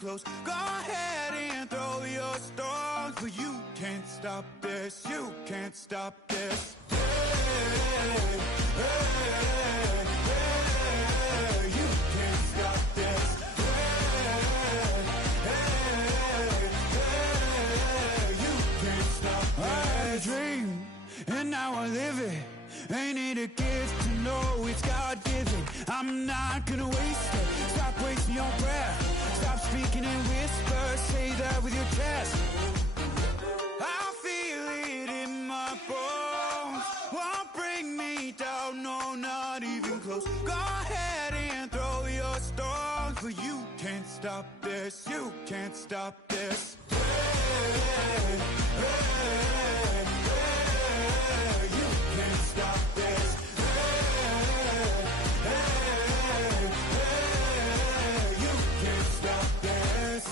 close. Go ahead and throw your stones, but you can't stop this. You can't stop this. Hey, hey, hey, you can't stop this. Hey, hey, hey, you can't stop this. I had a dream, and now I live it. Ain't it a gift to know it's God-given? I'm not gonna waste it. Stop wasting your breath. Stop speaking in whispers. Say that with your chest. I feel it in my bones. Won't bring me down, no, not even close. Go ahead and throw your stones, but you can't stop this. You can't stop this. Hey, hey, hey, you can't stop this. Hey, hey, hey, you can't stop this.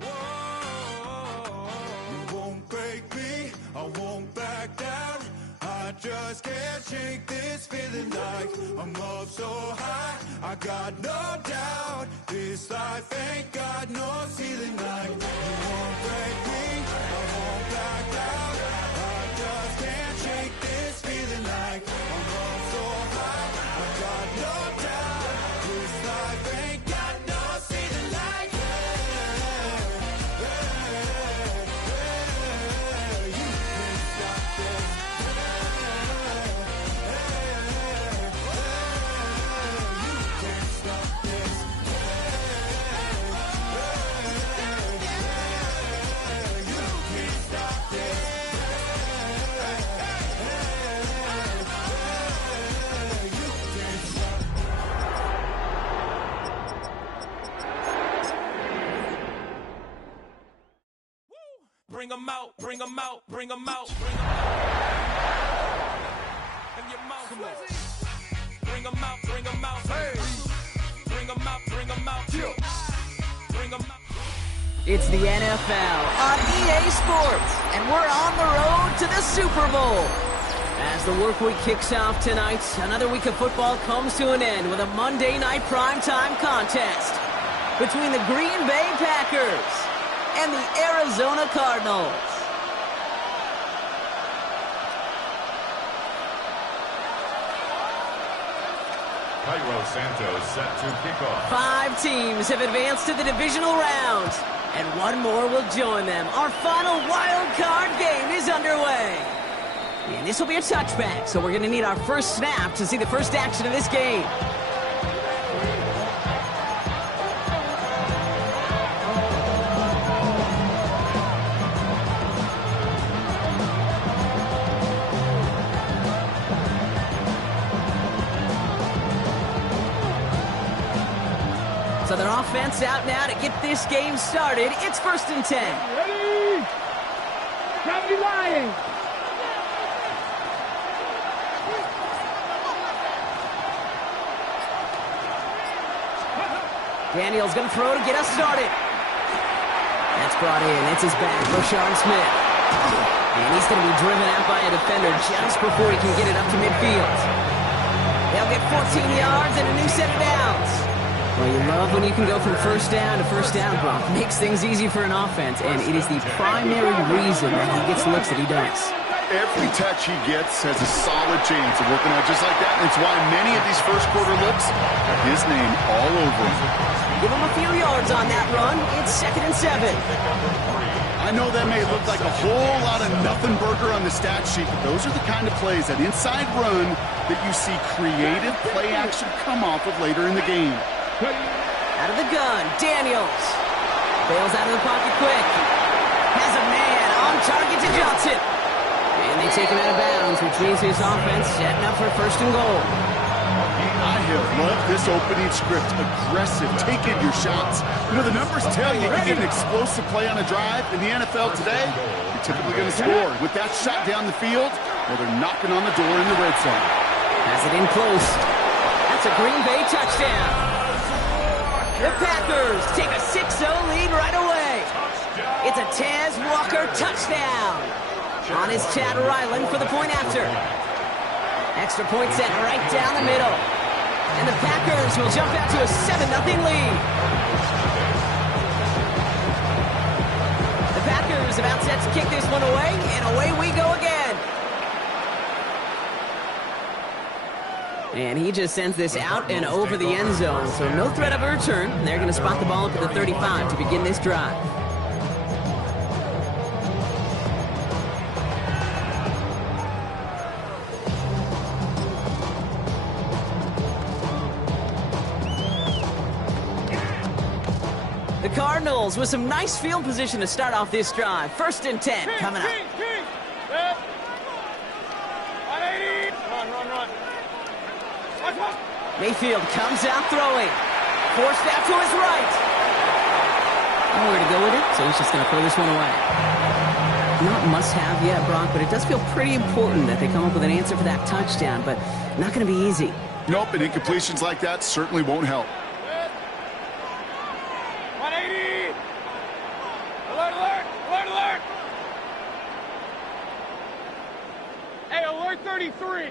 Whoa, you won't break me, I won't back down. I just can't shake this feeling like I'm up so high. I got no doubt this life ain't got no ceiling like. You won't break me, I won't back down. I just can't shake this feeling like I'm up so high. I got no doubt this life ain't got no ceiling like. Hey, hey, hey, you can't stop this. Bring 'em out, bring 'em out, bring 'em out, bring 'em out. And your mouth closed. Bring 'em out, bring 'em out. Hey. Bring 'em out, bring 'em out. Bring 'em out. It's the NFL on EA Sports, and we're on the road to the Super Bowl. As the work week kicks off tonight, another week of football comes to an end with a Monday night primetime contest between the Green Bay Packers and the Arizona Cardinals. Cairo Santos set to kick off. 5 teams have advanced to the divisional round, and one more will join them. Our final wild card game is underway. And this will be a touchback, so we're going to need our first snap to see the first action of this game. So their offense out now to get this game started. It's 1st and 10. Ready? Gravity line. Daniel's going to throw to get us started. That's brought in. It's his back, Roshan Smith. And he's going to be driven out by a defender just before he can get it up to midfield. They'll get 14 yards and a new set of downs. Well, you love when you can go from first down to first down, Brock. Makes things easy for an offense, and it is the primary reason that he gets looks that he does. Every touch he gets has a solid chance of working out just like that. And it's why many of these first quarter looks have his name all over them. Give him a few yards on that run. It's 2nd and 7. I know that may look like a whole lot of nothing burger on the stat sheet, but those are the kind of plays, that inside run, that you see creative play action come off of later in the game. Out of the gun, Daniels. Bails out of the pocket quick. Has a man on target to Johnson. And they take him out of bounds, which means his offense setting up for 1st and goal. I have loved this opening script. Aggressive, taking your shots. You know, the numbers tell you get an explosive play on a drive. In the NFL today, you're typically going to score. With that shot down the field, well, they're knocking on the door in the red zone. Has it in close. That's a Green Bay touchdown. The Packers take a 6-0 lead right away. It's a Taz Walker touchdown. On is Chad Ryland for the point after. Extra point set right down the middle. And the Packers will jump out to a 7-0 lead. to kick this one away, and away we go again. And he just sends this out and over the end zone, so no threat of a return. They're going to spot the ball up at the 35 to begin this drive. The Cardinals with some nice field position to start off this drive. 1st and 10 coming up. 180. Run. Mayfield comes out throwing. Forced out to his right. Nowhere to go with it, so he's just going to throw this one away. Not must-have yet, Brock, but it does feel pretty important that they come up with an answer for that touchdown, but not going to be easy. Nope, and incompletions like that certainly won't help. 180. Alert. Hey, alert 33.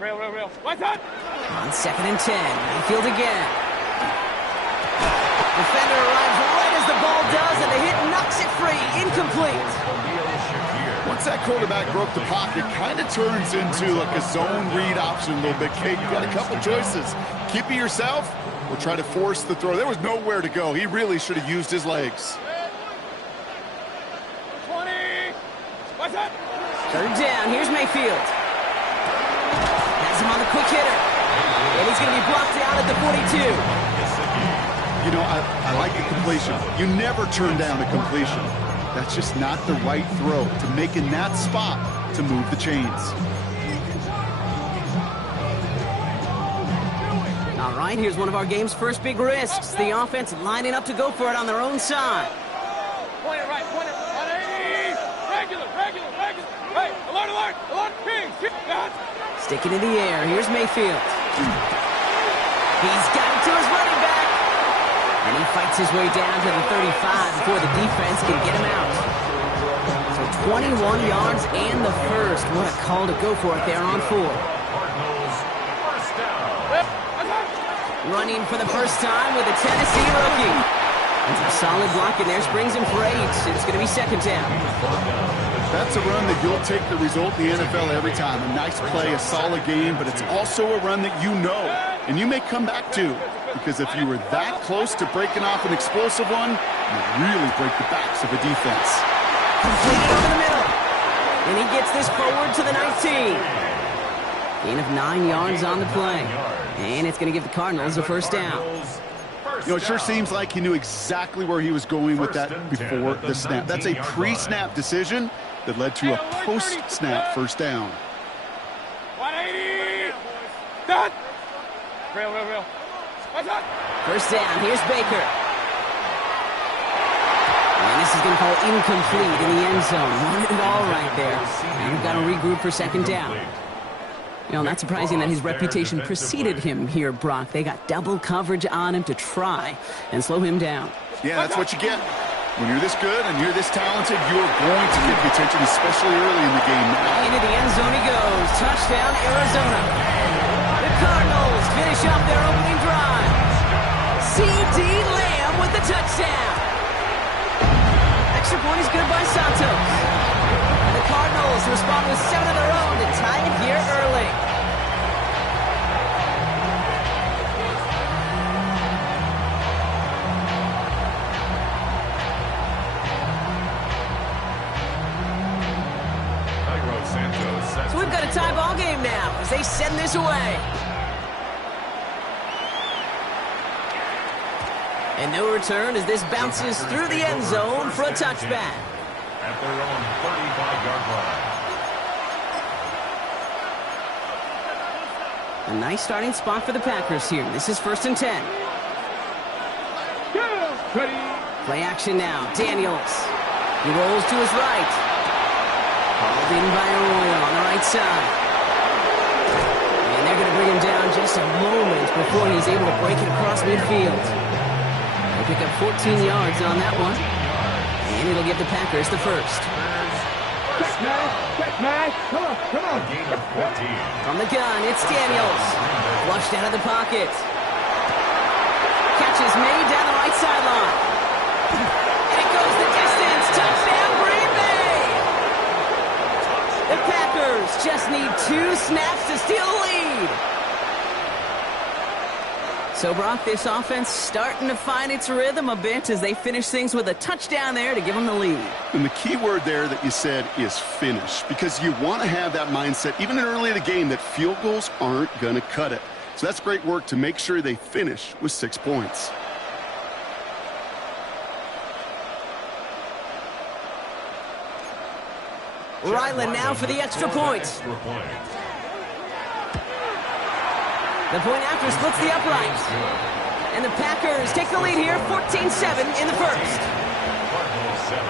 Rail. What's up? On 2nd and 10, Mayfield again. Defender arrives right as the ball does, and the hit knocks it free. Incomplete. Once that quarterback broke the pocket, kind of turns into like a zone read option a little bit. Kate, you got a couple choices. Keep it yourself or try to force the throw. There was nowhere to go. He really should have used his legs. 20. What's up? 3rd down, here's Mayfield. Has him on the quick hitter. And he's going to be blocked out at the 42. You know, I like the completion. You never turn down a completion. That's just not the right throw to make in that spot to move the chains. All right, here's one of our game's first big risks. The offense lining up to go for it on their own side. Point it right. 180. Regular. Hey, alert. King. Stick it in the air. Here's Mayfield. He's got it to his running back. And he fights his way down to the 35 before the defense can get him out. So 21 yards and the first. What a call to go for it there on 4. Running for the first time with a Tennessee rookie. And some solid blocking there. Springs him for 8. It's going to be 2nd down. That's a run that you'll take the result in the NFL every time. A nice play, a solid game, but it's also a run that you know and you may come back to, because if you were that close to breaking off an explosive one, you really break the backs of a defense. Completed over the middle. And he gets this forward to the 19. Gain of 9 yards on the play. And it's going to give the Cardinals a 1st down. You know, it sure seems like he knew exactly where he was going with that before the snap. That's a pre-snap decision that led to a post-snap 1st down. 180. Done. Real. What's up? 1st down. Here's Baker. And this is going to fall incomplete in the end zone. Wanted it all right there. And we've got to regroup for 2nd down. You know, not surprising that his reputation preceded him here, Brock. They got double coverage on him to try and slow him down. Yeah, that's what you get. When you're this good and you're this talented, you're going to get the attention, especially early in the game now. Into the end zone he goes. Touchdown, Arizona. The Cardinals finish up their opening drive. C.D. Lamb with the touchdown. Extra point is good by Santos. And the Cardinals respond with 7 of their own to tie it here early. So we've got a tie ball game now as they send this away. And no return as this bounces through the end zone for a touchback. At their own 35-yard line. A nice starting spot for the Packers here. This is 1st and 10. Ready. Play action now. Daniels. He rolls to his right. Called in by Arroyo on the right side. And they're going to bring him down just a moment before he's able to break it across midfield. They pick up 14 yards on that one. And it'll give the Packers the 1st. Check, man. Come on. Gain of 14. From the gun, it's Daniels. Flushed out of the pocket. Catch is made down the right sideline. And it goes the distance. Touchdown, Green Bay! Packers just need 2 snaps to steal the lead. So, Brock, this offense starting to find its rhythm a bit as they finish things with a touchdown there to give them the lead. And the key word there that you said is finish, because you want to have that mindset, even early in the game, that field goals aren't going to cut it. So that's great work to make sure they finish with 6 points. Ryland now for the extra point. The point after splits the upright. And the Packers take the lead here, 14-7 in the first. Cardinals 7.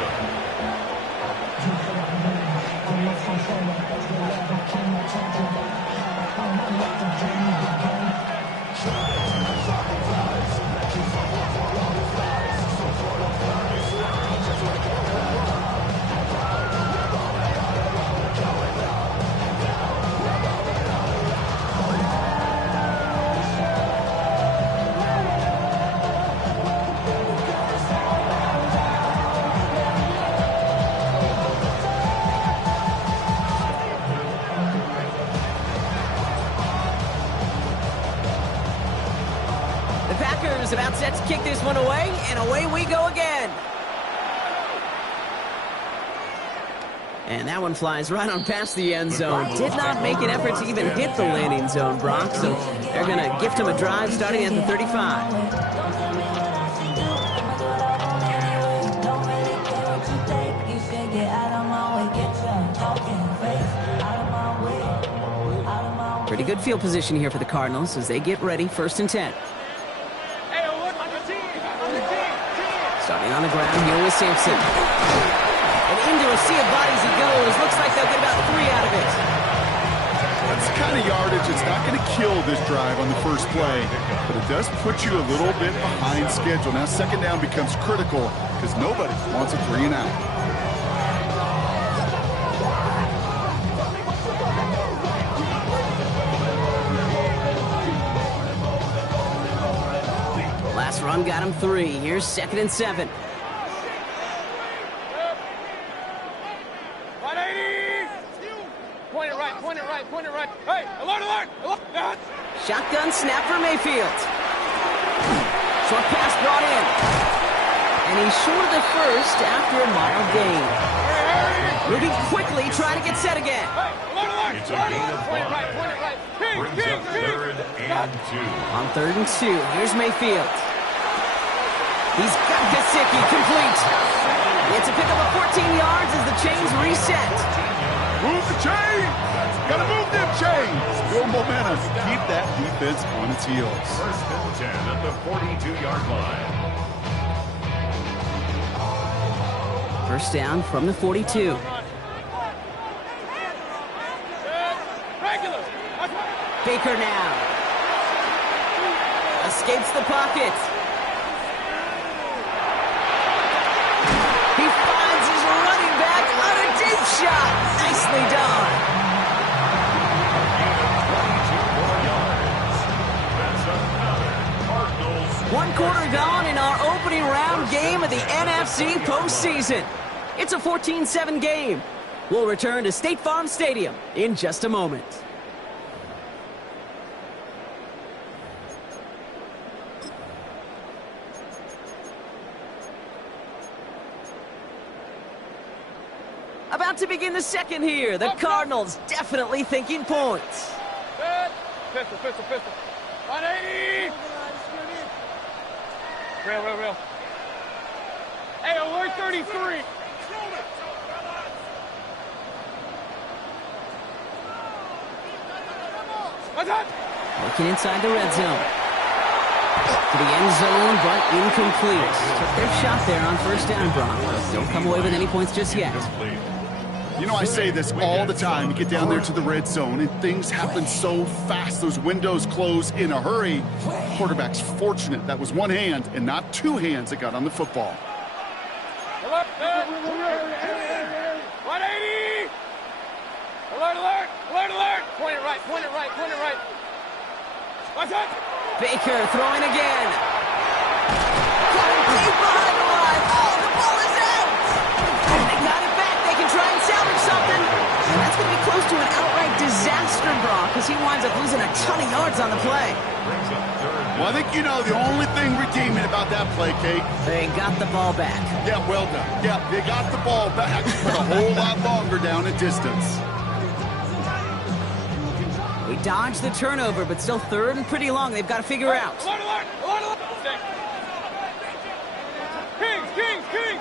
About set to kick this one away, and away we go again. And that one flies right on past the end zone. Did not make an effort to even hit the landing zone, Brock, so they're going to gift him a drive starting at the 35. Pretty good field position here for the Cardinals as they get ready, 1st and 10. Starting on the ground here with Sampson. And into a sea of bodies he goes. Looks like they'll get about 3 out of it. That's the kind of yardage. It's not going to kill this drive on the first play, but it does put you a little bit behind schedule. Now 2nd down becomes critical because nobody wants a 3 and out. Last run got him 3. Here's 2nd and 7. 180! Point it right, point it right, point it right. Hey, alert, alert! Alert! Shotgun snap for Mayfield. Short pass brought in. And he's short of the first after a mild gain. Moving quickly, trying to get set again. Hey, alert, alert! It's a gain of Point it 5. right, point it right. King, Brings king, up king! 3rd and 2. On 3rd and 2, here's Mayfield. He's got Gesicki complete. It's a pickup of 14 yards as the chains reset. Move the chains! Gotta move them chains! Build momentum. Keep that defense on its heels. 1st and 10 at the 42-yard line. 1st down from the 42. Regular! Baker now. Escapes the pocket. He finds his running back on a deep shot. Nicely done. 22 more yards. That's another Cardinals. 1 quarter gone in our opening round game of the NFC postseason. It's a 14-7 game. We'll return to State Farm Stadium in just a moment. About to begin the second here. The Cardinals definitely thinking points. Pistol, pistol, pistol. 180! Real. Hey, alert 33! Working inside the red zone. To the end zone, but incomplete. Took their shot there on 1st down, Brock. Don't come away with any points just yet. You know, I say this all the time. You get down there to the red zone, and things happen so fast. Those windows close in a hurry. Quarterback's fortunate that was 1 hand and not 2 hands that got on the football. 180! Alert, alert! Alert, alert! Point it right, point it right, point it right. Watch out! Baker throwing again. Got him deep behind the line. Oh, the ball is out! They got it back. They can try and salvage something. And that's going to be close to an out as he winds up losing a ton of yards on the play. Well, I think you know the only thing redeeming about that play, Kate. They got the ball back. Yeah, well done. Yeah, they got the ball back, but a whole lot longer down in distance. We dodged the turnover, but still third and pretty long. They've got to figure out. Alert, alert! Alert, alert! Kings, Kings, Kings!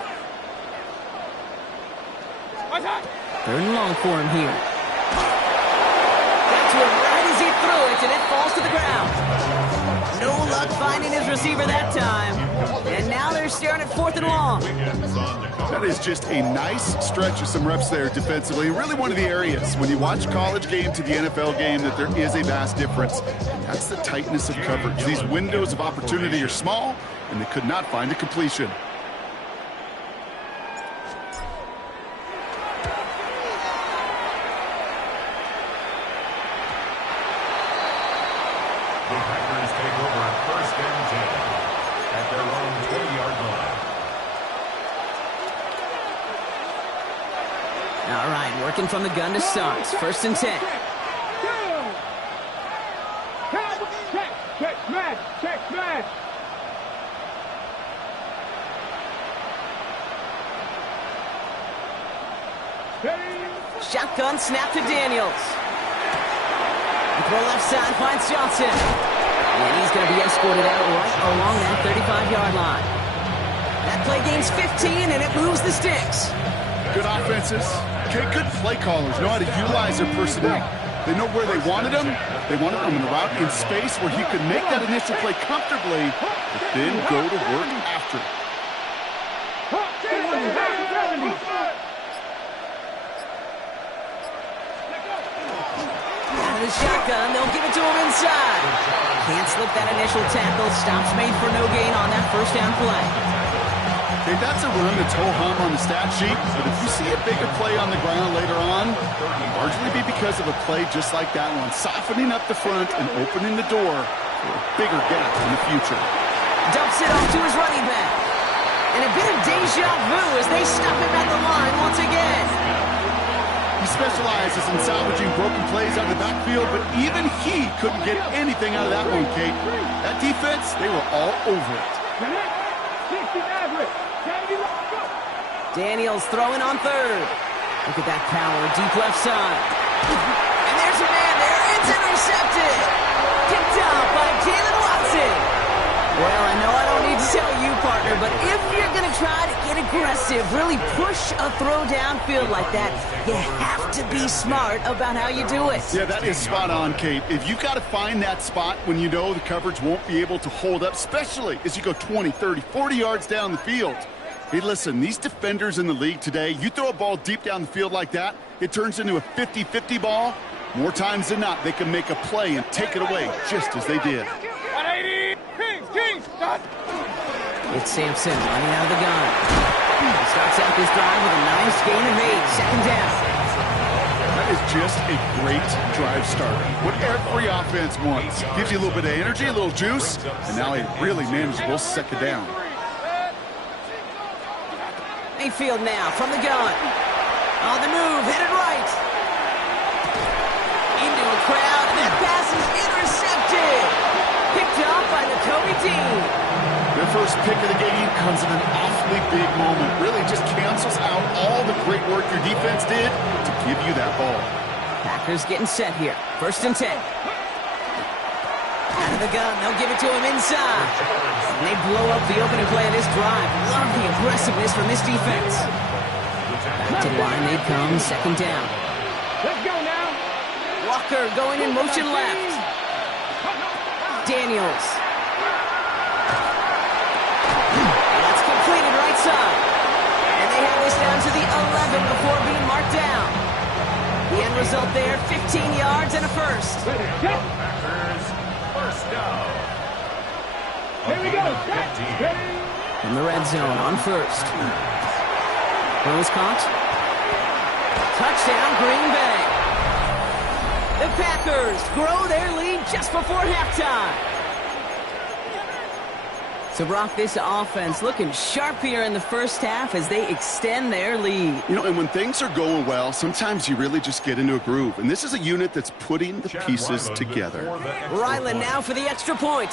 Attack! Third and long for him here. Got to him right as he threw it, and it falls to the ground. No luck finding his receiver that time. And now they're staring at 4th and long. That is just a nice stretch of some reps there defensively. Really one of the areas when you watch college game to the NFL game that there is a vast difference. That's the tightness of coverage. These windows of opportunity are small, and they could not find a completion. The Packers take over at 1st and 10 at their own 20-yard line. All right, working from the gun to start. 1st and 10. Check, smash, check, smash. Shotgun snap to Daniels. The throw left side finds Johnson. And he's going to be escorted out right along that 35-yard line. That play gains 15, and it moves the sticks. Good offenses. Okay, good play callers know how to utilize their personnel. They know where they wanted them. They wanted them in a route in space where he could make that initial play comfortably, but then go to work after it. Out of the shotgun, they'll give it to him inside. Can't slip that initial tackle. Stops made for no gain on that 1st down play. Okay, that's a run that's ho-hum on the stat sheet, but if you see a bigger play on the ground later on, it'll largely be because of a play just like that one, softening up the front and opening the door for a bigger gap in the future. Dumps it off to his running back. And a bit of deja vu as they stop him at the line once again. He specializes in salvaging broken plays out of the backfield, but even he couldn't get anything out of that one, Kate. That defense, they were all over it. Daniels throwing on 3rd. Look at that power, deep left side. And there's a man there. It's intercepted. Picked up by Jalen Watson. Well, I know I don't need to tell you, partner, but if you're going to try to get aggressive, really push a throw downfield like that, you have to be smart about how you do it. Yeah, that is spot on, Kate. If you've got to find that spot when you know the coverage won't be able to hold up, especially as you go 20, 30, 40 yards down the field. Hey, listen, these defenders in the league today, you throw a ball deep down the field like that, it turns into a 50-50 ball. More times than not, they can make a play and take it away just as they did. 180! Kings! It's Sampson running out of the gun. He starts out this drive with a nice gain of 8, 2nd down. That is just a great drive starter. What every offense wants. Gives you a little bit of energy, a little juice, and now a really manageable 2nd down. Mayfield now from the gun. On the move, headed right. Into a crowd, and that pass is intercepted. Picked up by the Kobe team. Their first pick of the game comes in an awfully big moment. Really just cancels out all the great work your defense did to give you that ball. Packers getting set here. 1st and 10. Out of the gun, they'll give it to him inside. And they blow up the opening play of this drive. Love the aggressiveness from this defense. Back to the line they come, 2nd down. Let's go now. Walker going in motion left. Daniels. That's completed right side. And they have this down to the 11 before being marked down. The end result there, 15 yards and a 1st. Packers, 1st down. Here we go. In the red zone on 1st. Throw is caught. Touchdown, Green Bay. The Packers grow their lead just before halftime. So, Brock, this offense looking sharp here in the first half as they extend their lead. You know, and when things are going well, sometimes you really just get into a groove. And this is a unit that's putting the pieces together. Ryland now for the extra point.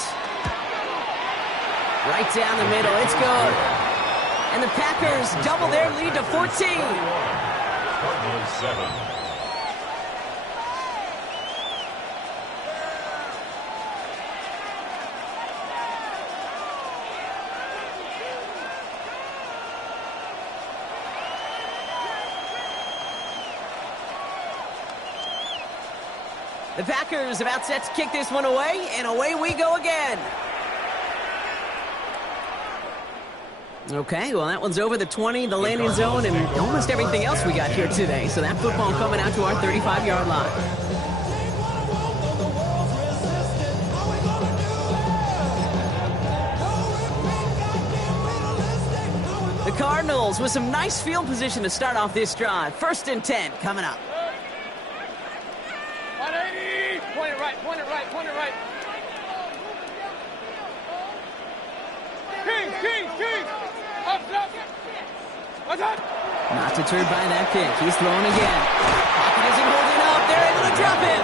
Right down the middle. It's good. And the Packers double their lead to 14. Cardinals 7. The Packers about set to kick this one away, and away we go again. Okay, well, that one's over the 20, the landing zone, and almost everything else we got here today. So that football coming out to our 35-yard line. The Cardinals with some nice field position to start off this drive. 1st and 10 coming up. 180! Point it right, point it right, point it right. King! Up! What's up? Not deterred by that pick. He's throwing again. Pocket isn't holding up. They're able to drop him.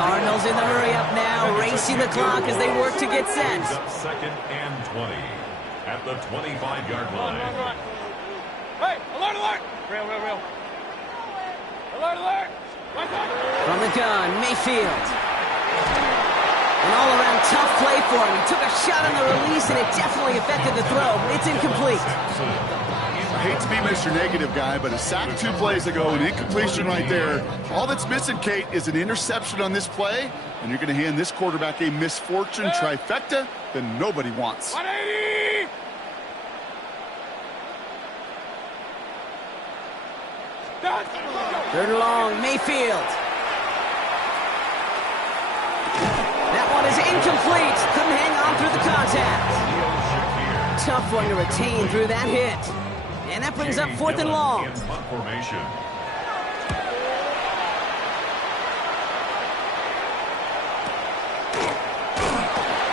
Cardinals in the hurry up now, racing the clock as they work to get set. Up 2nd and 20 at the 25-yard line. Hey, alert! Real. Alert! What's up? From the gun, Mayfield. An all-around tough play for him. He took a shot on the release, and it definitely affected the throw. It's incomplete. I hate to be Mr. Negative guy, but a sack 2 plays ago, an incompletion right there. All that's missing, Kate, is an interception on this play, and you're going to hand this quarterback a misfortune trifecta that nobody wants. 180! Done! 3rd and long, Mayfield. That one is incomplete. Couldn't hang on through the contact. Tough one to retain through that hit. And that brings up 4th and long. In punt formation.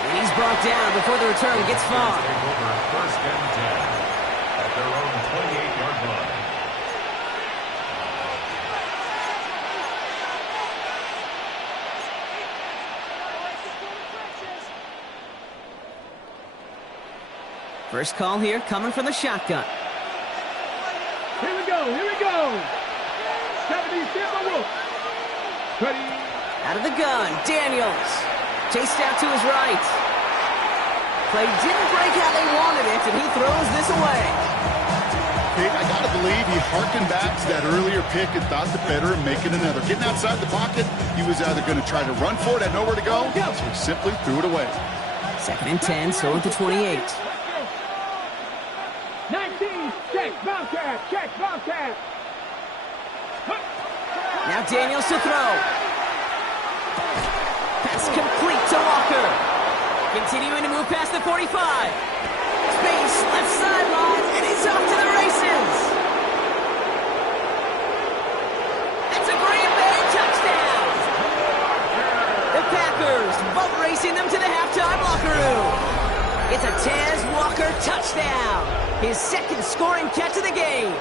And he's brought down before the return gets far. Take over 1st and 10 at their own 28-yard line. First call here coming from the shotgun. Here we go! 70, ready? Out of the gun, Daniels. Chased out to his right. Play didn't break how they wanted it, and he throws this away. Kate, I got to believe he harkened back to that earlier pick and thought the better of making another. Getting outside the pocket, he was either going to try to run for it, had nowhere to go, so he simply threw it away. 2nd and 10, so at the 28. 19, check, Bobcat. Now Daniels to throw. Pass complete to Walker. Continuing to move past the 45. Space, left sideline, and he's off to the races. That's a Green Bay touchdown. The Packers boat racing them to the halftime locker room. It's a Tez Walker touchdown. His 2nd scoring catch of the game.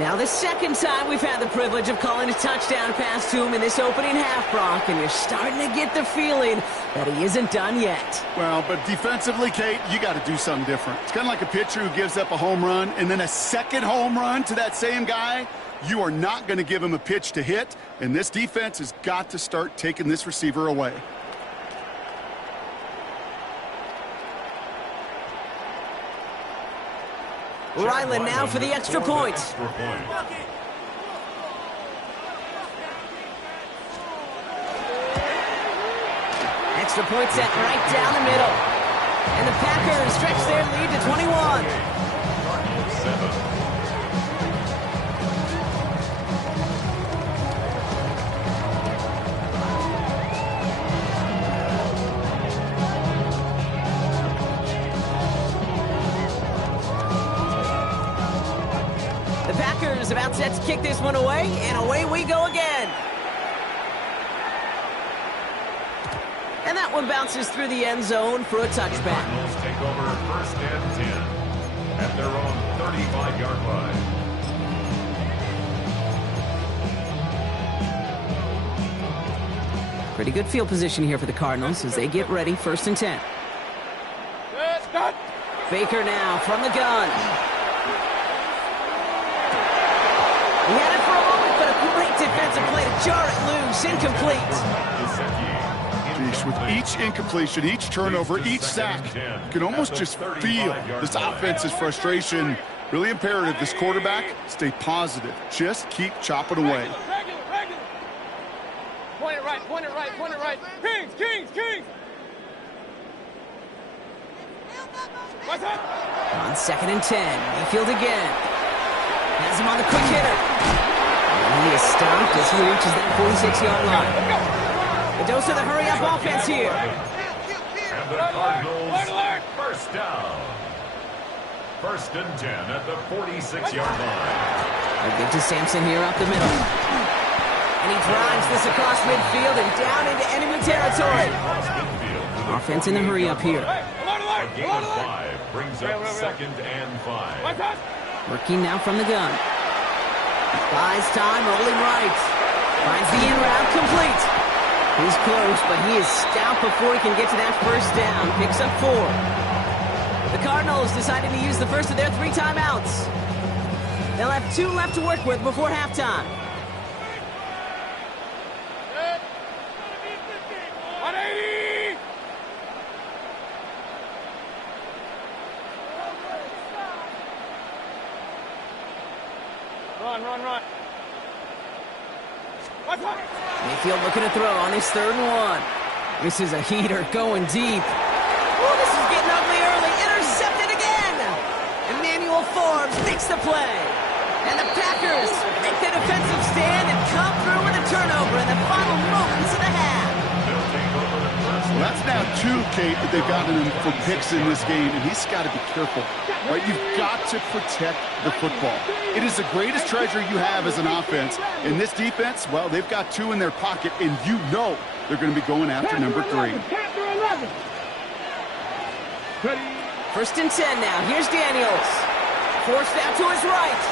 Now the 2nd time we've had the privilege of calling a touchdown pass to him in this opening half, Brock, and you're starting to get the feeling that he isn't done yet. Well, but defensively, Kate, you got to do something different. It's kind of like a pitcher who gives up a home run and then a 2nd home run to that same guy. You are not going to give him a pitch to hit, and this defense has got to start taking this receiver away. Ryland now for the extra point. Extra point set right down the middle. And the Packers stretch their lead to 21. 7. Packers about set to kick this one away, and away we go again. And And that one bounces through the end zone for a touchback. Cardinals take over first and 10 at their own 35-yard line. Pretty good field position here for the Cardinals as they get ready, first and 10. Baker now from the gun. He had it for a moment, but a great defensive play to jar it loose, incomplete. Jeez, with each incompletion, each turnover, each sack, you can almost just feel this offense's frustration. Really imperative, this quarterback, stay positive. Just keep chopping away. Regular. Point it right, point it right, point it right. Kings. What's that? On second and 10, Mayfield again. Has him on the quick hitter. And he is stopped as he reaches that 46-yard line. A dose of the hurry-up offense here. And the Cardinals first down. First and 10 at the 46-yard line. A give to Sampson here up the middle. And he drives this across midfield and down into enemy territory. Offense in the hurry-up here. A gain of 5 brings up second and 5. Working now from the gun. Buys time, rolling right. Finds the in route, complete. He's close, but he is stout before he can get to that first down. Picks up 4. The Cardinals decided to use the first of their 3 timeouts. They'll have 2 left to work with before halftime. Run. Mayfield looking to throw on his 3rd and 1. This is a heater going deep. Oh, this is getting ugly early. Intercepted again. Emmanuel Forbes makes the play. And the Packers make the defensive stand and come through with a turnover in the final moments of the half. Well, that's now 2, Kate, that they've gotten him for picks in this game, and he's got to be careful. Right? You've got to protect the football. It is the greatest treasure you have as an offense. In this defense, well, they've got 2 in their pocket, and you know they're going to be going after number 3. First and 10 now. Here's Daniels. Forced out to his right.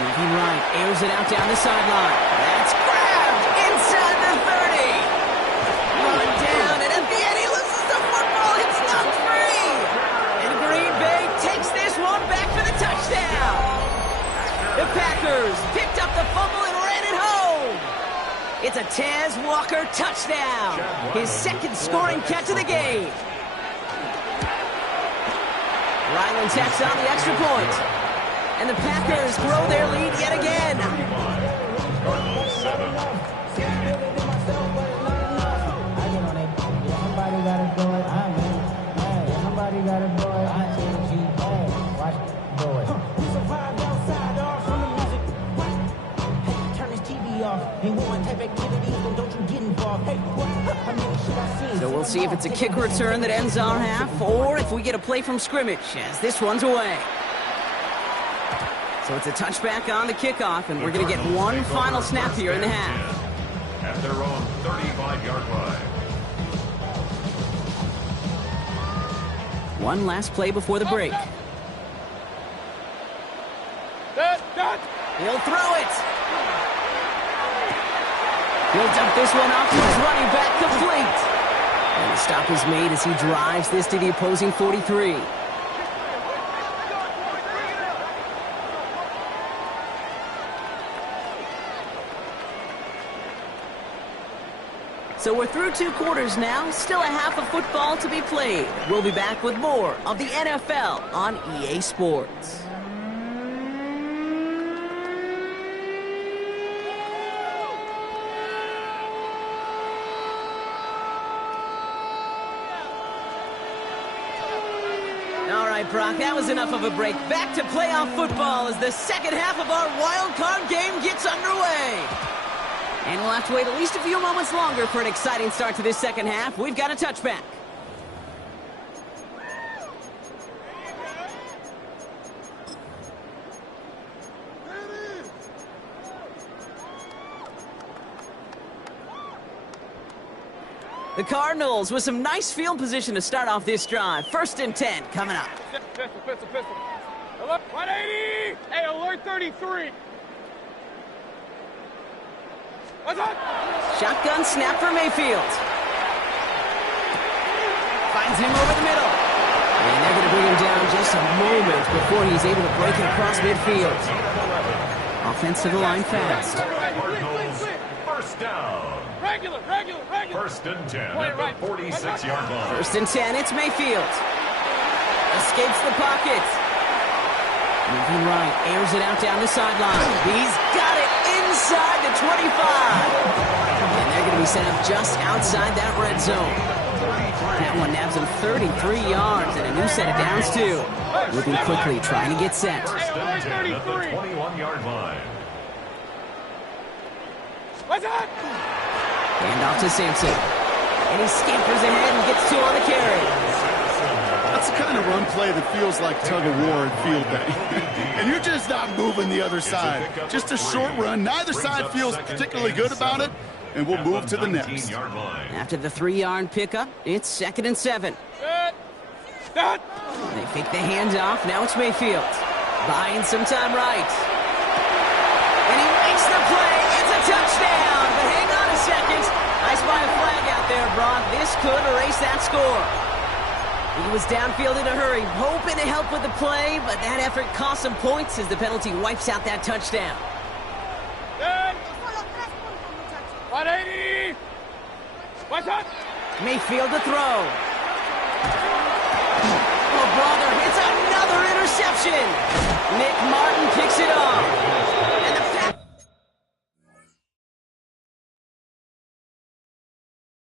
Moving right. Airs it out down the sideline. That's grabbed inside the 30. Run down, and at the end he loses the football. It's not free. And Green Bay takes this one back for the touchdown. The Packers picked up the fumble and ran it home. It's a Taz Walker touchdown. His 2nd scoring catch of the game. Ryland tacks on the extra point. And the Packers grow their lead yet again. So we'll see if it's a kick return that ends our half, or if we get a play from scrimmage as this one's away. So it's a touchback on the kickoff, and we're going to get one final snap here in the half. At their own 35-yard line. One last play before the break. He'll throw it. He'll dump this one off to his running back, complete. And the stop is made as he drives this to the opposing 43. So we're through 2 quarters now, still a half of football to be played. We'll be back with more of the NFL on EA Sports. All right, Brock, that was enough of a break. Back to playoff football as the second half of our wild card game gets underway. And we'll have to wait at least a few moments longer for an exciting start to this second half. We've got a touchback. The Cardinals with some nice field position to start off this drive. 1st and 10 coming up. Pistol. Alert 180! Hey, alert 33! What's up? Shotgun snap for Mayfield. Finds him over the middle. And they're going to bring him down just a moment before he's able to break it across midfield. Offense to the line fast. Cardinals, first down. Regular. 1st and 10 at the 46-yard line. 1st and 10, it's Mayfield. Escapes the pocket. Moving right, airs it out down the sideline. He's got it inside the 25. And they're going to be set up just outside that red zone. That one nabs him 33 yards and a new set of downs, too. Moving quickly, trying to get set. 1st and 10 at the 21-yard line. What's up? Hand off to Sampson. And he scampers ahead and gets 2 on the carry. That's the kind of run play that feels like tug-of-war at field day. And you're just not moving the other side. Just a short run. Neither side feels particularly good about it, and we'll move to the next. After the 3-yard pickup, it's 2nd and 7. Done. They fake the handoff. Now it's Mayfield. Buying some time right. And he makes the play. It's a touchdown. But hang on a second. I spy a flag out there, Brock. This could erase that score. He was downfield in a hurry, hoping to help with the play, but that effort cost him points as the penalty wipes out that touchdown. Done. 180! What's up? Mayfield to throw. Oh, brother, it's another interception. Nick Martin picks it off.